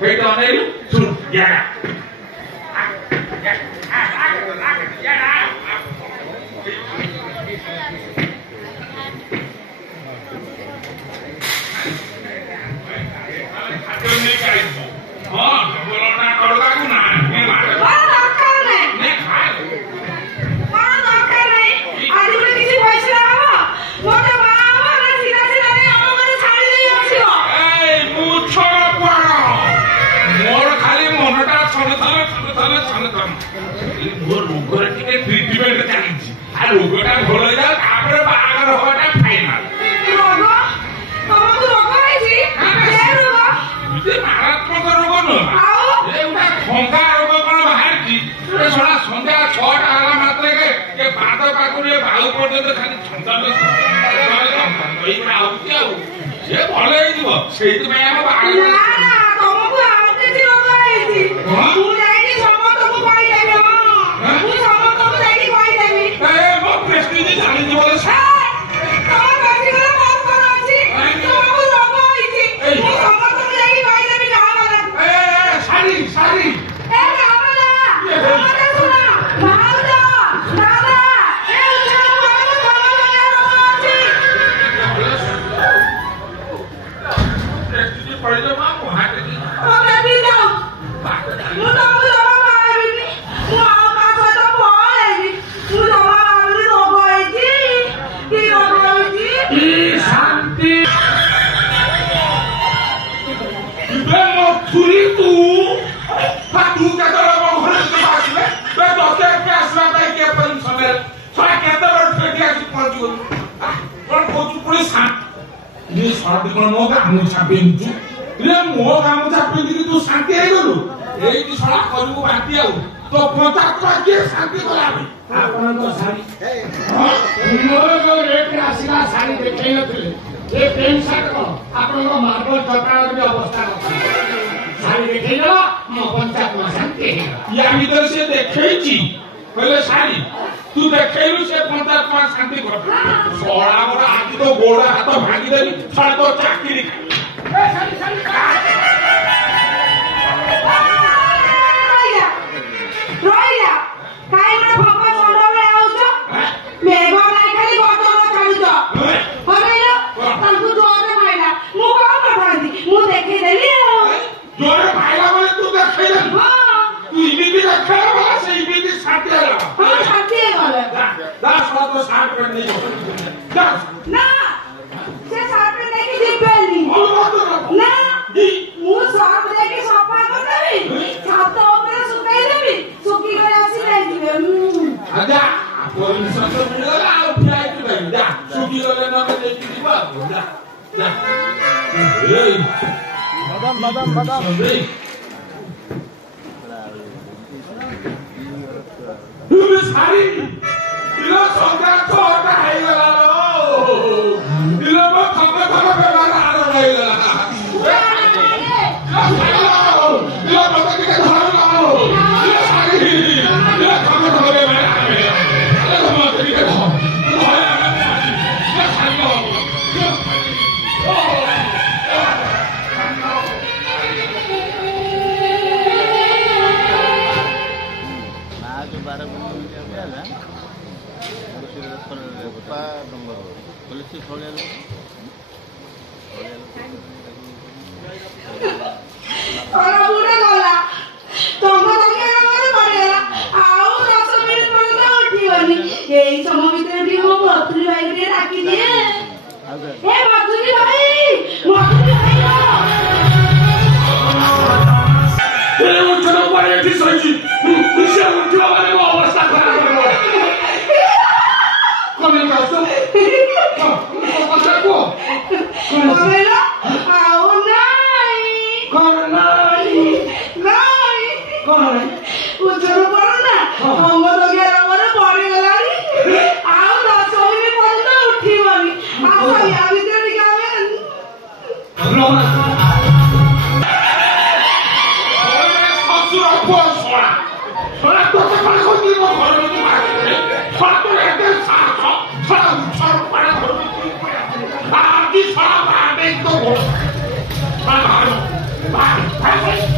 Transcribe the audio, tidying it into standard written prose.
ସେଇଟା ଅନେଇଲୁ ଶୁଣୁ ରୋଗରେ ଟିକେ ଟ୍ରିଟମେଣ୍ଟ ଚାଲିଛି ଆଉ ରୋଗଟା ଭଲ ହେଇଯାଉ ତାପରେ ବାହାଘର ହବାଟା ଫାଇନାଲ। ମାରାତ୍ମକ ରୋଗ ନୁହଁ ଏଗୁଟା ଥଣ୍ଡା ରୋଗ କଣ ବାହାରିଛି ଶଳା ସନ୍ଧ୍ୟା 6ଟା ହେଲା ମାତ୍ରକେ ପାଦ ପାଖରୁ ବାହୁ ପର୍ଯ୍ୟନ୍ତ ଖାଲି ଥଣ୍ଡା ଆଉଛି ଆଉ ସେ ଭଲ ହେଇଯିବ ସେଇଥିପାଇଁ ଆମ ବାହାଘର ମୋ ଗାମୁଛା ପିନ୍ଧୁଛୁ ମୋ ଗାମୁଛା ପିନ୍ଧିକି ତୁ ଶାନ୍ତି ହେଇଗଲୁ ଏଇଠି ଶଳା କରିବୁ ବାନ୍ତି ଆଉ ତୋ ପଞ୍ଚା କିଏ ଶାନ୍ତି କଲା ଆପଣଙ୍କ ଶାଢୀ ମୋର ଯୋଉ ରେଟ୍ରେ ଆସିଲା ଶାଢୀ ଦେଖେଇ ନଥିଲେ ଏ ପ୍ୟାଣ୍ଟ ସାର୍ଟ ଆପଣଙ୍କ ମାର୍ବଲ ଚଟାଣର ବି ଅବସ୍ଥା ଶାଢୀ ଦେଖେଇଦେଲ ମୋ ପଞ୍ଚାତ୍ମା ଶାନ୍ତି ହେଇଗଲା। ୟା ଭିତରେ ସେ ଦେଖେଇଛି କହିଲେ ଶାଢୀ ତୁ ଦେଖେଇଲୁ ସେ ପଞ୍ଚାତ୍ମା ଶାନ୍ତି କର ଶଳା ମୋର ଆଜି ତ ଗୋଡ ହାତ ଭାଙ୍ଗିଦେଲି ଶଳା ତୋ ଚାକିରି Bye.